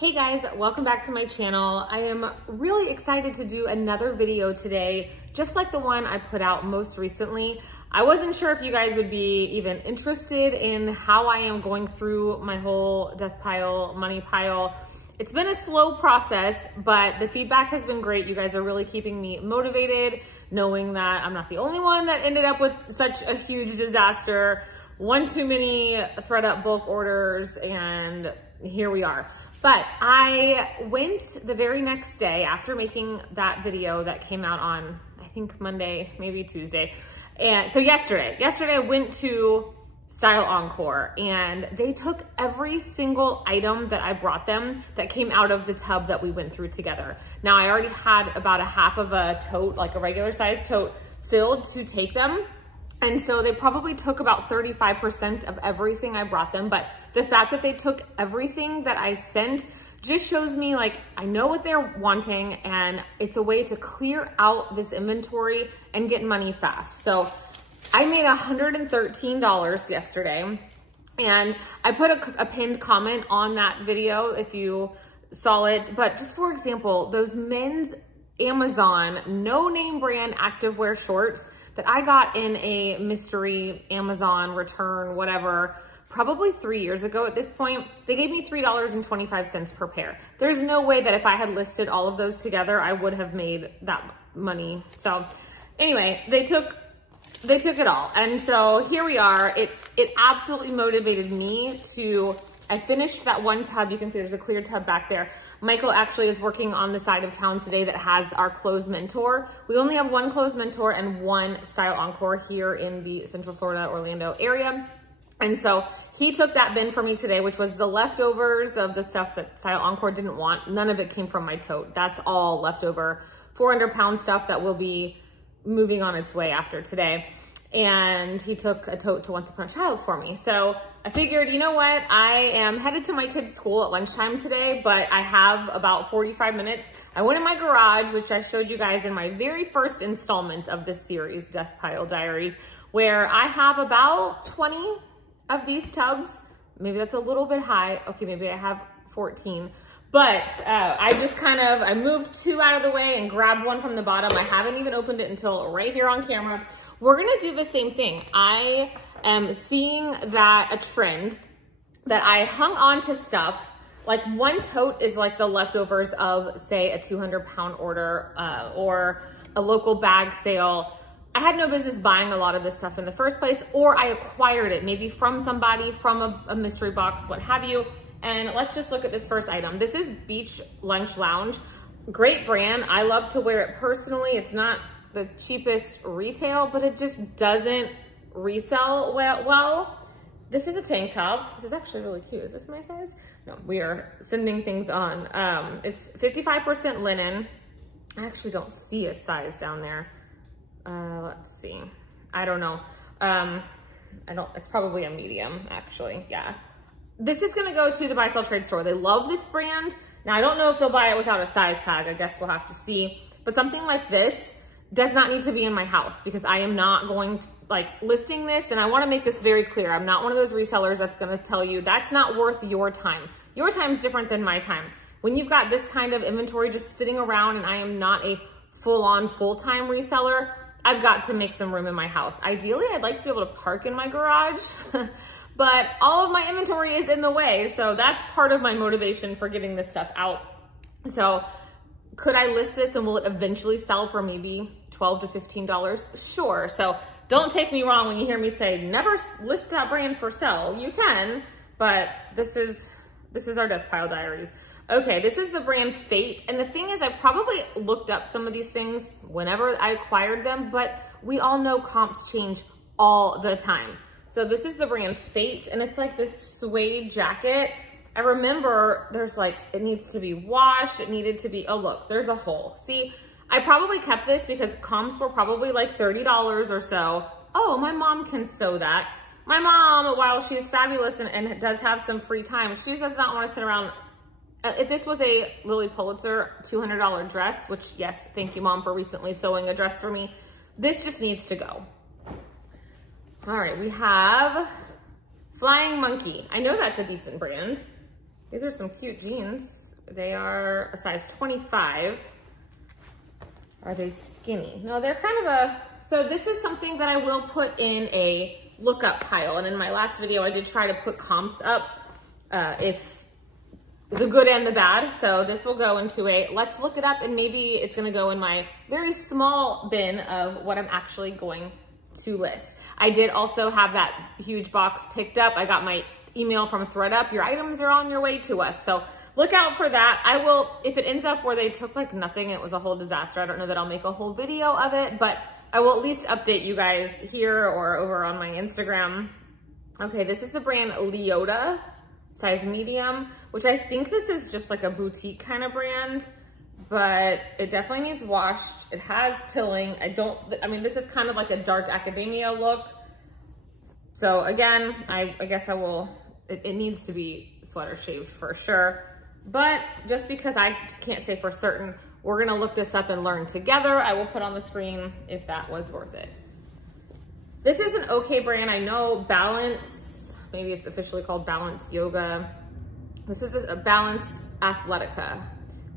Hey guys, welcome back to my channel. I am really excited to do another video today, just like the one I put out most recently. I wasn't sure if you guys would be even interested in how I am going through my whole death pile, money pile. It's been a slow process, but the feedback has been great. You guys are really keeping me motivated, knowing that I'm not the only one that ended up with such a huge disaster. One too many ThredUp bulk orders, and here we are. But I went the very next day after making that video that came out on, I think Monday, maybe Tuesday. And so yesterday I went to Style Encore and they took every single item that I brought them that came out of the tub that we went through together. Now I already had about a half of a tote, like a regular size tote, filled to take them. And so they probably took about 35% of everything I brought them. But the fact that they took everything that I sent just shows me, like, I know what they're wanting and it's a way to clear out this inventory and get money fast. So I made $113 yesterday, and I put a pinned comment on that video if you saw it. But just for example, those men's Amazon no name brand activewear shorts that I got in a mystery Amazon return, whatever, probably 3 years ago at this point, they gave me $3.25 per pair. There's no way that if I had listed all of those together, I would have made that money. So anyway, they took it all. And so here we are. It absolutely motivated me to, I finished that one tub. You can see there's a clear tub back there. Michael actually is working on the side of town today that has our clothes mentor. We only have one clothes mentor and one Style Encore here in the Central Florida, Orlando area. And so he took that bin for me today, which was the leftovers of the stuff that Style Encore didn't want. None of it came from my tote. That's all leftover 400-pound stuff that will be moving on its way after today. And he took a tote to Once Upon a Child for me. So I figured, you know what? I am headed to my kids' school at lunchtime today, but I have about 45 minutes. I went in my garage, which I showed you guys in my very first installment of this series, Death Pile Diaries, where I have about 20 of these tubs. Maybe that's a little bit high. Okay, maybe I have 14. But I moved 2 out of the way and grabbed one from the bottom. I haven't even opened it until right here on camera. We're gonna do the same thing. I am seeing a trend that I hung on to stuff. Like one tote is like the leftovers of, say, a 200-pound order or a local bag sale. I had no business buying a lot of this stuff in the first place, or I acquired it maybe from somebody, from a mystery box, what have you. And let's just look at this first item. This is Beach Lunch Lounge. Great brand. I love to wear it personally. It's not the cheapest retail, but it just doesn't resell well. This is a tank top. This is actually really cute. Is this my size? No, we are sending things on. It's 55% linen. I actually don't see a size down there. Let's see. I don't know. It's probably a medium actually. Yeah. This is gonna go to the Buy Sell Trade store. They love this brand. Now I don't know if they'll buy it without a size tag. I guess we'll have to see. But something like this does not need to be in my house because I am not going to listing this. And I wanna make this very clear. I'm not one of those resellers that's gonna tell you that's not worth your time. Your time's different than my time. When you've got this kind of inventory just sitting around and I am not a full-on full-time reseller, I've got to make some room in my house. Ideally, I'd like to be able to park in my garage, but all of my inventory is in the way. So that's part of my motivation for getting this stuff out. So could I list this and will it eventually sell for maybe $12 to $15? Sure. So don't take me wrong when you hear me say, never list that brand for sale. You can, but this is our Death Pile Diaries. Okay, this is the brand Fate. And the thing is, I probably looked up some of these things whenever I acquired them, but we all know comps change all the time. So this is the brand Fate, and it's like this suede jacket. I remember there's it needs to be washed. It needed to be, oh look, there's a hole. See, I probably kept this because comps were probably like $30 or so. Oh, my mom can sew that. My mom, while she's fabulous and does have some free time, she does not want to sit around. If this was a Lily Pulitzer $200 dress, which yes, thank you mom for recently sewing a dress for me, this just needs to go. All right, we have Flying Monkey. I know that's a decent brand. These are some cute jeans. They are a size 25. Are they skinny? No, they're kind of a, so this is something that I will put in a lookup pile. And in my last video, I did try to put comps up, if the good and the bad. So this will go into a, let's look it up, and maybe it's gonna go in my very small bin of what I'm actually going to list. I did also have that huge box picked up. I got my email from ThredUp, your items are on your way to us. So look out for that. I will, if it ends up where they took like nothing, it was a whole disaster, I don't know that I'll make a whole video of it, but I will at least update you guys here or over on my Instagram. Okay, this is the brand Leota, size medium, which I think this is just like a boutique kind of brand, but it definitely needs washed. It has pilling. I mean, this is kind of like a dark academia look. So again, I guess I will, it needs to be sweater shaved for sure. But just because I can't say for certain, we're gonna look this up and learn together. I will put on the screen if that was worth it. This is an okay brand. I know Balance, maybe it's officially called Balance Yoga. This is a Balance Athletica.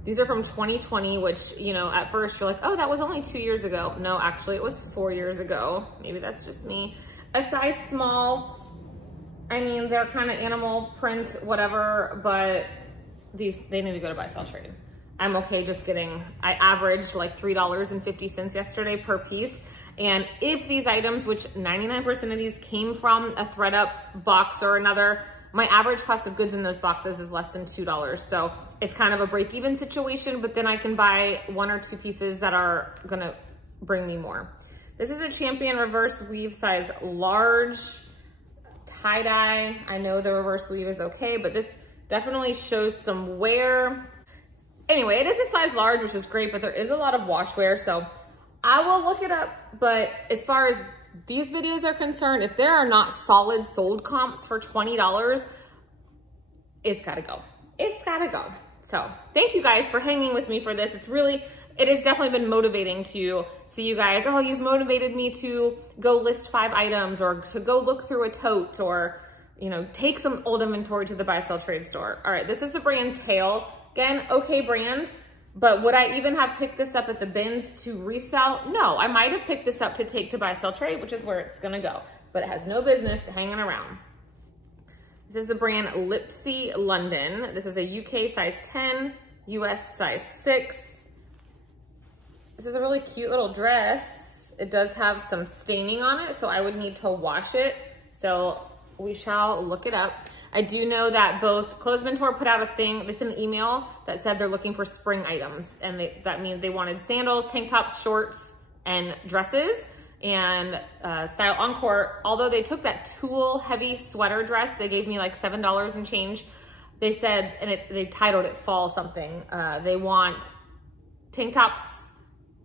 These are from 2020, which, you know, at first you're like, oh, that was only 2 years ago. No, actually it was 4 years ago. Maybe that's just me. A size small. I mean, they're kind of animal print, whatever, but they need to go to buy, sell, trade. I'm okay just getting, I averaged like $3.50 yesterday per piece. And if these items, which 99% of these came from a ThredUp box or another, my average cost of goods in those boxes is less than $2. So it's kind of a break-even situation, but then I can buy 1 or 2 pieces that are gonna bring me more. This is a Champion reverse weave size large tie-dye. I know the reverse weave is okay, but this definitely shows some wear. Anyway, it is a size large, which is great, but there is a lot of wash wear, so I will look it up. But as far as these videos are concerned, if there are not solid sold comps for $20, it's gotta go. It's gotta go. So thank you guys for hanging with me for this. It has definitely been motivating to see you guys, oh, you've motivated me to go list 5 items or to go look through a tote or, you know, take some old inventory to the buy, sell, trade store. All right, this is the brand Tail. Again, okay brand, but would I even have picked this up at the bins to resell? No, I might have picked this up to take to buy, sell, trade, which is where it's gonna go, but it has no business hanging around. This is the brand Lipsy London. This is a UK size 10, US size 6. This is a really cute little dress. It does have some staining on it, so I would need to wash it. So we shall look it up. I do know that both Clothes Mentor put out a thing, it's an email that said they're looking for spring items. And that means they wanted sandals, tank tops, shorts, and dresses. And Style Encore, although they took that tulle heavy sweater dress, they gave me like $7 and change. They said, and they titled it fall something. They want tank tops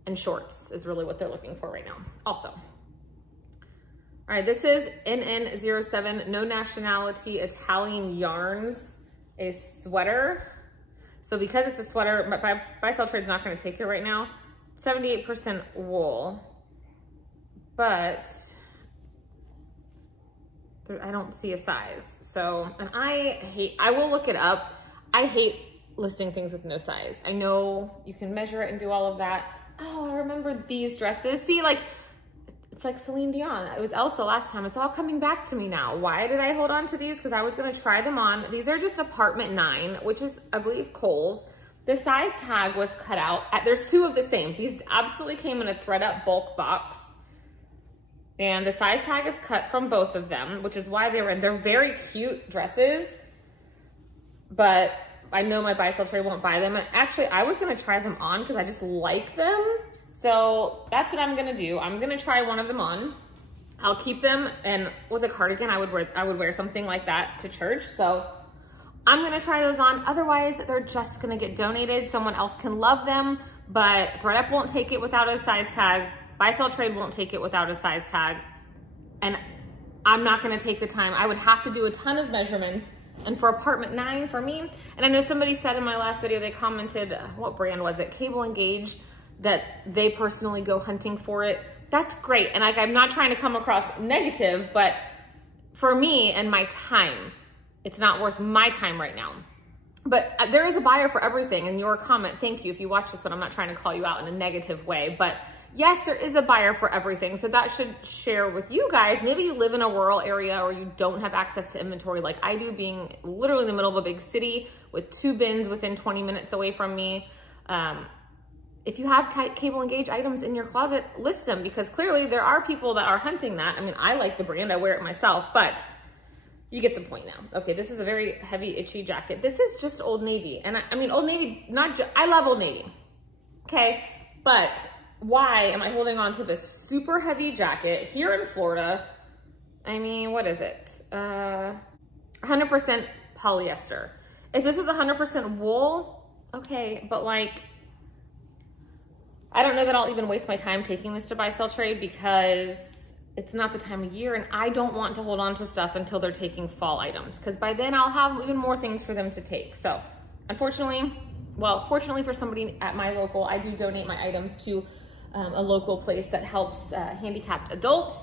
and shorts is really what they're looking for right now also. All right, this is NN07, no nationality, Italian yarns, a sweater. So because it's a sweater, buy sell trade's not gonna take it right now. 78% wool, but I don't see a size. So, and I will look it up. I hate listing things with no size. I know you can measure it and do all of that. Oh, I remember these dresses. See, like, it's like Celine Dion. It was Elsa last time. It's all coming back to me now. Why did I hold on to these? Because I was gonna try them on. These are just apartment 9, which is, I believe, Kohl's. The size tag was cut out. There's 2 of the same. These absolutely came in a ThredUp bulk box. And the size tag is cut from both of them, which is why they're very cute dresses. But I know my buy sell trade won't buy them. And actually, I was gonna try them on because I just like them. So that's what I'm gonna do. I'm gonna try one of them on. I'll keep them, and with a cardigan, I would wear something like that to church. So I'm gonna try those on. Otherwise, they're just gonna get donated. Someone else can love them, but ThredUp won't take it without a size tag. Buy sell trade won't take it without a size tag. And I'm not gonna take the time. I would have to do a ton of measurements. And for apartment 9 for me, and I know somebody said in my last video, they commented, what brand was it? Cable Engage, that they personally go hunting for it. That's great. And I'm not trying to come across negative, but for me and my time, it's not worth my time right now. But there is a buyer for everything. And your comment, thank you. If you watch this one, I'm not trying to call you out in a negative way, but yes, there is a buyer for everything. So that should share with you guys. Maybe you live in a rural area or you don't have access to inventory like I do, being literally in the middle of a big city with 2 bins within 20 minutes away from me. If you have cable and gauge items in your closet, list them, because clearly there are people that are hunting that. I mean, I like the brand, I wear it myself, but you get the point now. Okay, this is a very heavy, itchy jacket. This is just Old Navy. And I mean, Old Navy, I love Old Navy. Okay, but why am I holding on to this super heavy jacket here in Florida? I mean, what is it? 100% polyester. If this was 100% wool, okay, but like, I don't know that I'll even waste my time taking this to buy, sell, trade, because it's not the time of year and I don't want to hold on to stuff until they're taking fall items, because by then I'll have even more things for them to take. So unfortunately, well, fortunately for somebody at my local, I do donate my items to a local place that helps handicapped adults.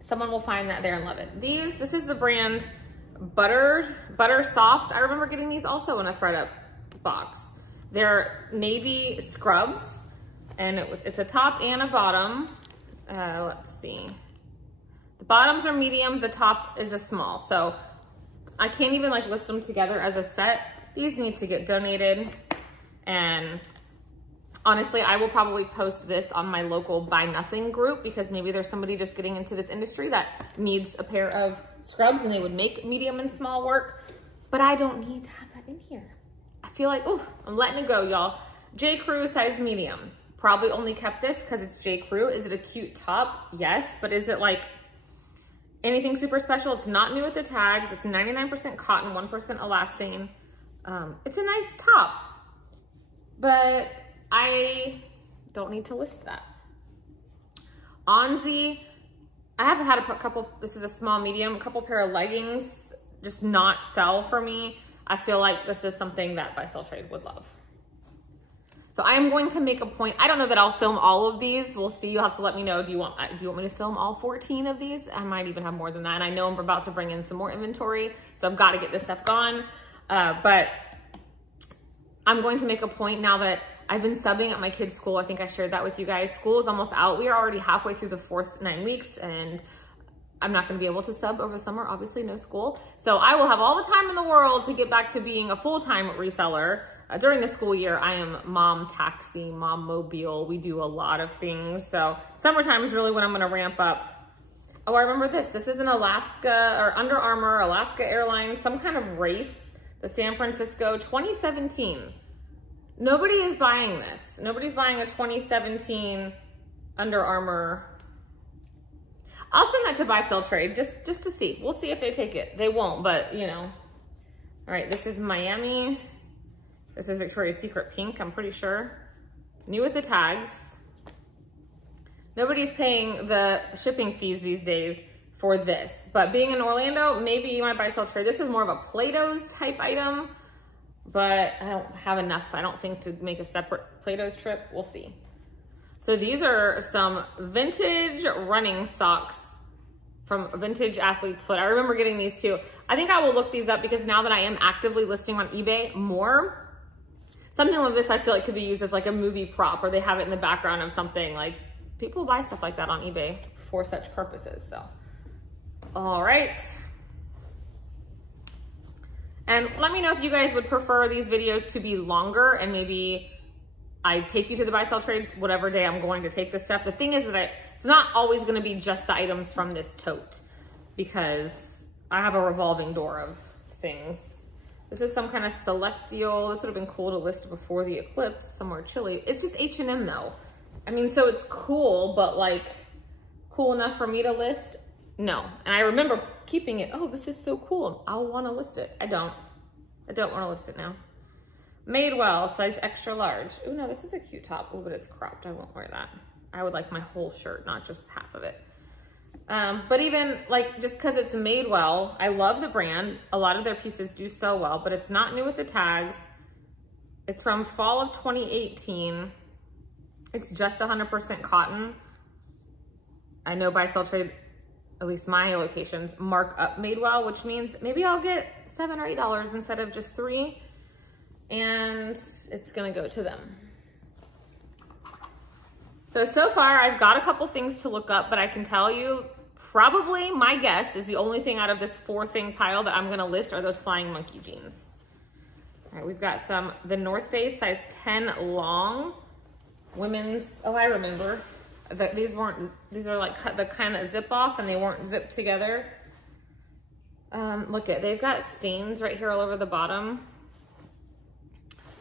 Someone will find that there and love it. This is the brand Butter Soft. I remember getting these also in a ThredUp box. They're navy scrubs, and it's a top and a bottom. Let's see. The bottoms are medium, the top is a small. So I can't even like list them together as a set. These need to get donated. And honestly, I will probably post this on my local Buy Nothing group, because maybe there's somebody just getting into this industry that needs a pair of scrubs and they would make medium and small work, but I don't need to have that in here. I feel like, oh, I'm letting it go, y'all. J. Crew size medium. Probably only kept this because it's J. Crew. Is it a cute top? Yes, but is it like anything super special? It's not new with the tags. It's 99% cotton, 1% elastane. It's a nice top, but I don't need to list that. Onzie, I have had a couple, this is a small medium, a couple pair of leggings, just not sell for me. I feel like this is something that Buy Sell Trade would love. So I'm going to make a point. I don't know that I'll film all of these. We'll see. You'll have to let me know. Do you want me to film all 14 of these? I might even have more than that. And I know I'm about to bring in some more inventory, so I've got to get this stuff gone. But I'm going to make a point now that I've been subbing at my kids' school. I think I shared that with you guys. School is almost out. We are already halfway through the 4th 9 weeks, and I'm not going to be able to sub over the summer, obviously no school. So I will have all the time in the world to get back to being a full-time reseller. During the school year, I am mom taxi, mom mobile. We do a lot of things. So summertime is really when I'm going to ramp up. Oh, I remember this. This is an Alaska or Under Armour, Alaska Airlines, some kind of race, the San Francisco 2017. Nobody is buying this. Nobody's buying a 2017 Under Armour. I'll send that to Buy Sell Trade just to see. We'll see if they take it. They won't, but you know. All right, this is Miami. This is Victoria's Secret pink, I'm pretty sure. New with the tags. Nobody's paying the shipping fees these days for this, but being in Orlando, maybe you might Buy Sell Trade. This is more of a Play-Doh's type item, but I don't have enough, I don't think, to make a separate Play-Doh's trip. We'll see. So these are some vintage running socks from Vintage Athlete's Foot. I remember getting these too. I think I will look these up, because now that I am actively listing on eBay more, something like this I feel like could be used as like a movie prop, or they have it in the background of something. Like, people buy stuff like that on eBay for such purposes. So, all right. And let me know if you guys would prefer these videos to be longer, and maybe I take you to the Buy Sell Trade whatever day I'm going to take this stuff. The thing is that it's not always going to be just the items from this tote, because I have a revolving door of things. This is some kind of celestial. This would have been cool to list before the eclipse, somewhere chilly. It's just H&M though. I mean, so it's cool, but like cool enough for me to list? No. And I remember keeping it. Oh, this is so cool. I'll want to list it. I don't want to list it now. Madewell, size extra large. Oh no, this is a cute top. Oh, but it's cropped. I won't wear that. I would like my whole shirt, not just half of it. But even like, just because it's Madewell, I love the brand. A lot of their pieces do sell well, but it's not new with the tags. It's from fall of 2018. It's just 100% cotton. I know Buy Sell Trade at least my locations, markup made well, which means maybe I'll get $7 or $8 instead of just $3, and it's gonna go to them. So far I've got a couple things to look up, but I can tell you, probably my guess is the only thing out of this 4-thing pile that I'm gonna list are those flying monkey jeans. All right, we've got the North Face size 10 long, women's, oh, I remember. These are like the kind that zip off and they weren't zipped together. Look at, they've got stains right here all over the bottom.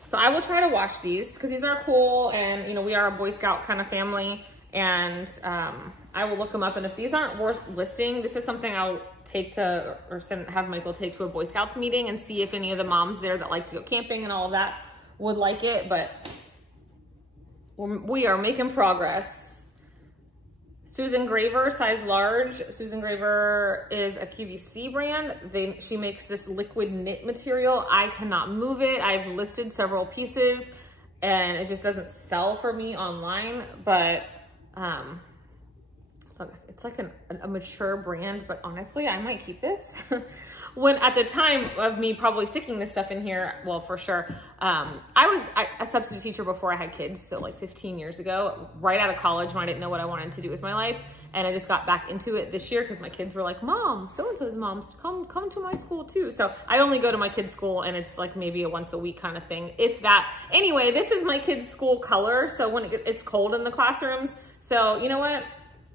So I will try to wash these because these are cool, and you know, we are a Boy Scout kind of family, and I will look them up, and if these aren't worth listing, this is something I'll take to, or have Michael take to a Boy Scouts meeting and see if any of the moms there that like to go camping and all of that would like it, but we are making progress. Susan Graver, size large. Susan Graver is a QVC brand. She makes this liquid knit material. I cannot move it. I've listed several pieces and it just doesn't sell for me online, but look, it's like a mature brand, but honestly, I might keep this. When at the time of me probably sticking this stuff in here, well, for sure, I was a substitute teacher before I had kids, so like 15 years ago, right out of college when I didn't know what I wanted to do with my life, and I just got back into it this year because my kids were like, Mom, so-and-so's mom, come to my school too. So I only go to my kids' school, and it's like maybe a once a week kind of thing, if that. Anyway, this is my kids' school color, so when it's cold in the classrooms, so you know what?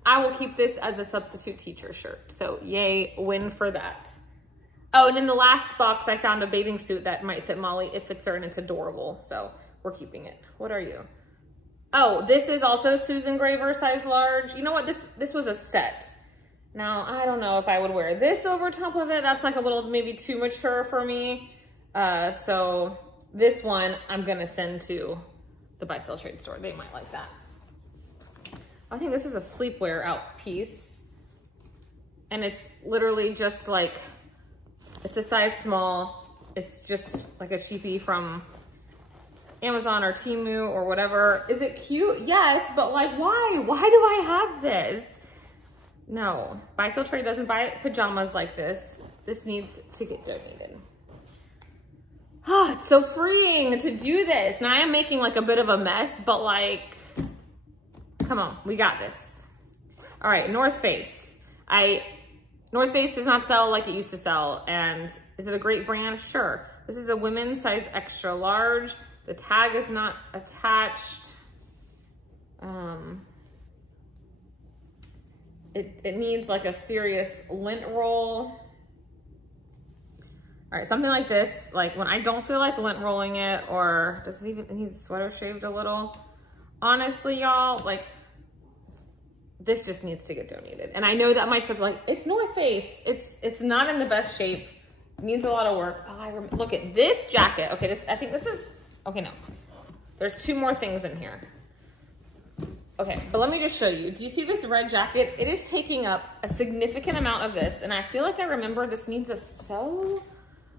I will keep this as a substitute teacher shirt. So yay, win for that. Oh, and in the last box, I found a bathing suit that might fit Molly. It fits her and it's adorable. So we're keeping it. What are you? Oh, this is also Susan Graver, size large. You know what? This was a set. Now, I don't know if I would wear this over top of it. That's like a little maybe too mature for me. So this one I'm going to send to the buy sell trade store. They might like that. I think this is a sleepwear out piece. And it's literally just like, it's a size small. It's just like a cheapie from Amazon or Temu or whatever. Is it cute? Yes, but like, why? Why do I have this? No, buy sell trade doesn't buy pajamas like this. This needs to get donated. Oh, it's so freeing to do this. Now I am making like a bit of a mess, but like, come on, we got this. All right, North Face. North Face does not sell like it used to sell. And is it a great brand? Sure. This is a women's size extra large. The tag is not attached. It needs like a serious lint roll. All right, something like this, like when I don't feel like lint rolling it, or does it even, it needs sweater shaved a little. Honestly, y'all, like, this just needs to get donated. And I know that might sound like, it's North Face. It's not in the best shape. It needs a lot of work. Oh, look at this jacket. Okay, I think this is, okay, no. There's 2 more things in here. Okay, but let me just show you. Do you see this red jacket? It is taking up a significant amount of this, and I feel like I remember this needs a sew.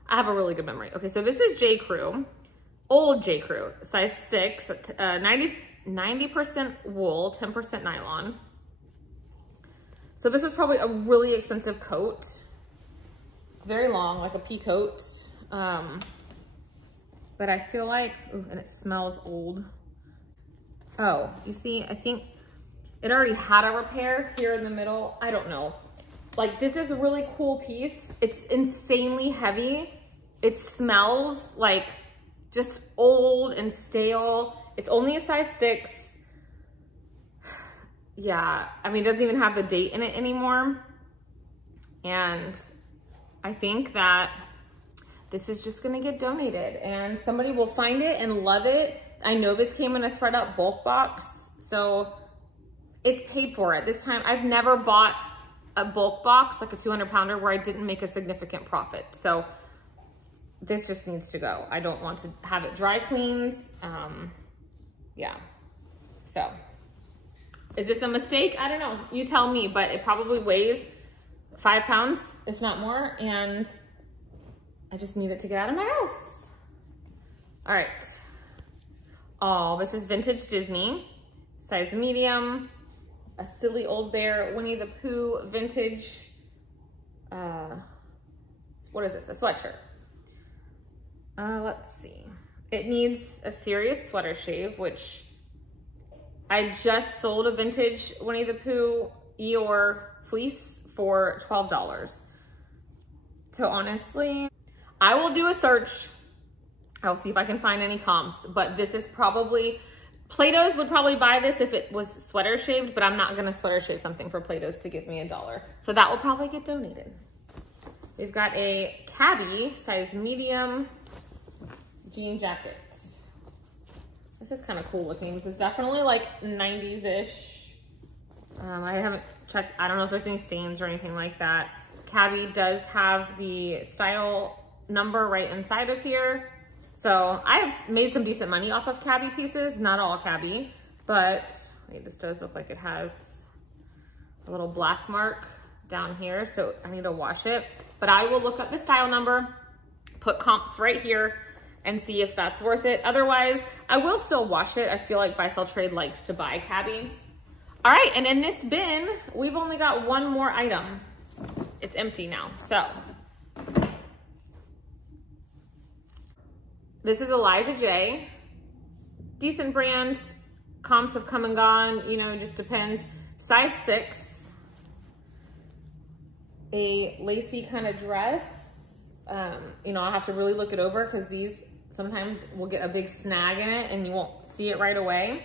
I have a really good memory. Okay, so this is J. Crew, old J. Crew, size 6, 90% wool, 10% nylon. So this was probably a really expensive coat. It's very long, like a pea coat. But I feel like, ooh, and it smells old. Oh, you see, I think it already had a repair here in the middle. I don't know. Like, this is a really cool piece. It's insanely heavy. It smells like just old and stale. It's only a size 6. Yeah, I mean, it doesn't even have the date in it anymore. And I think that this is just gonna get donated and somebody will find it and love it. I know this came in a ThredUp bulk box, so it's paid for it. This time, I've never bought a bulk box, like a 200-pounder, where I didn't make a significant profit. So this just needs to go. I don't want to have it dry cleaned. Yeah, so. Is this a mistake? I don't know. You tell me, but it probably weighs 5 pounds, if not more, and I just need it to get out of my house. All right. Oh, this is vintage Disney, size medium, a silly old bear Winnie the Pooh vintage, what is this, a sweatshirt. Let's see. It needs a serious sweater shave, which I just sold a vintage Winnie the Pooh Eeyore fleece for $12. So honestly, I will do a search. I'll see if I can find any comps, but this is probably, Plato's would probably buy this if it was sweater shaved, but I'm not gonna sweater shave something for Plato's to give me $1. So that will probably get donated. We've got a Cabby size medium jean jacket. This is kind of cool looking. This is definitely like 90s-ish. I haven't checked, I don't know if there's any stains or anything like that. Cabby does have the style number right inside of here. So I have made some decent money off of Cabby pieces, not all Cabby, but wait, this does look like it has a little black mark down here. So I need to wash it, but I will look up the style number, put comps right here and see if that's worth it. Otherwise, I will still wash it. I feel like Buy Sell Trade likes to buy Cabby. All right, and in this bin, we've only got one more item. It's empty now, so. This is Eliza J. Decent brand. Comps have come and gone, you know, just depends. Size 6. A lacy kind of dress. You know, I'll have to really look it over because these sometimes will get a big snag in it and you won't see it right away.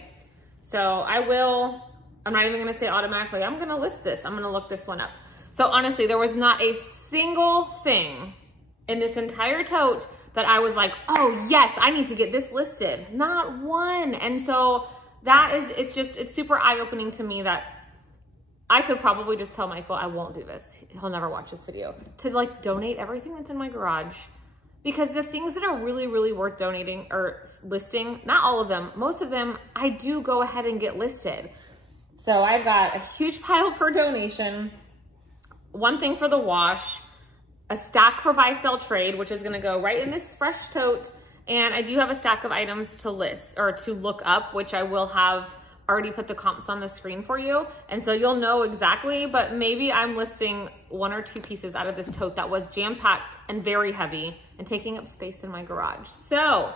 So I'm not even gonna say automatically, I'm gonna list this. I'm gonna look this one up. So honestly, there was not a single thing in this entire tote that I was like, oh yes, I need to get this listed. Not one. And so that is, it's super eye-opening to me that I could probably just tell Michael, I won't do this. He'll never watch this video. To like donate everything that's in my garage. Because the things that are really, really worth donating or listing, not all of them, most of them, I do go ahead and get listed. So I've got a huge pile for donation, one thing for the wash, a stack for Buy Sell Trade, which is gonna go right in this fresh tote. And I do have a stack of items to list or to look up, which I will have already put the comps on the screen for you. And so you'll know exactly, but maybe I'm listing 1 or 2 pieces out of this tote that was jam-packed and very heavy and taking up space in my garage. So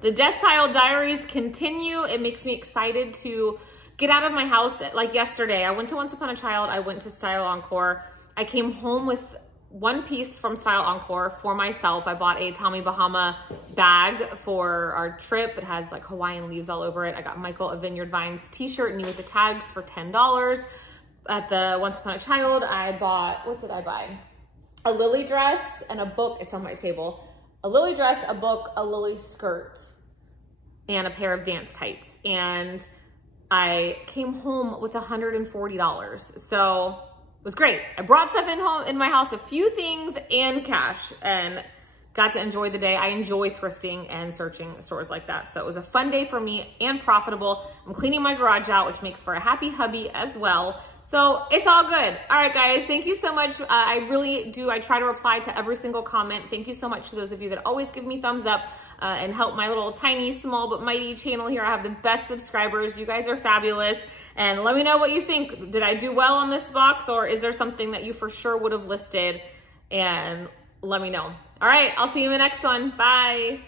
the Death Pile Diaries continue. It makes me excited to get out of my house. Like yesterday, I went to Once Upon a Child, I went to Style Encore. I came home with one piece from Style Encore for myself. I bought a Tommy Bahama bag for our trip. It has like Hawaiian leaves all over it. I got Michael a Vineyard Vines t-shirt, new with the tags, for $10. At the Once Upon a Child, I bought, what did I buy? A Lily dress and a book. It's on my table. A Lily dress, a book, a Lily skirt, and a pair of dance tights. And I came home with $140. So it was great. I brought stuff in my house, a few things and cash, and got to enjoy the day. I enjoy thrifting and searching stores like that. So it was a fun day for me and profitable. I'm cleaning my garage out, which makes for a happy hubby as well. So it's all good. All right, guys, thank you so much. I really do. I try to reply to every single comment. Thank you so much to those of you that always give me thumbs up and help my little tiny, small, but mighty channel here. I have the best subscribers. You guys are fabulous. And let me know what you think. Did I do well on this box, or is there something that you for sure would have listed? And let me know. All right, I'll see you in the next one. Bye.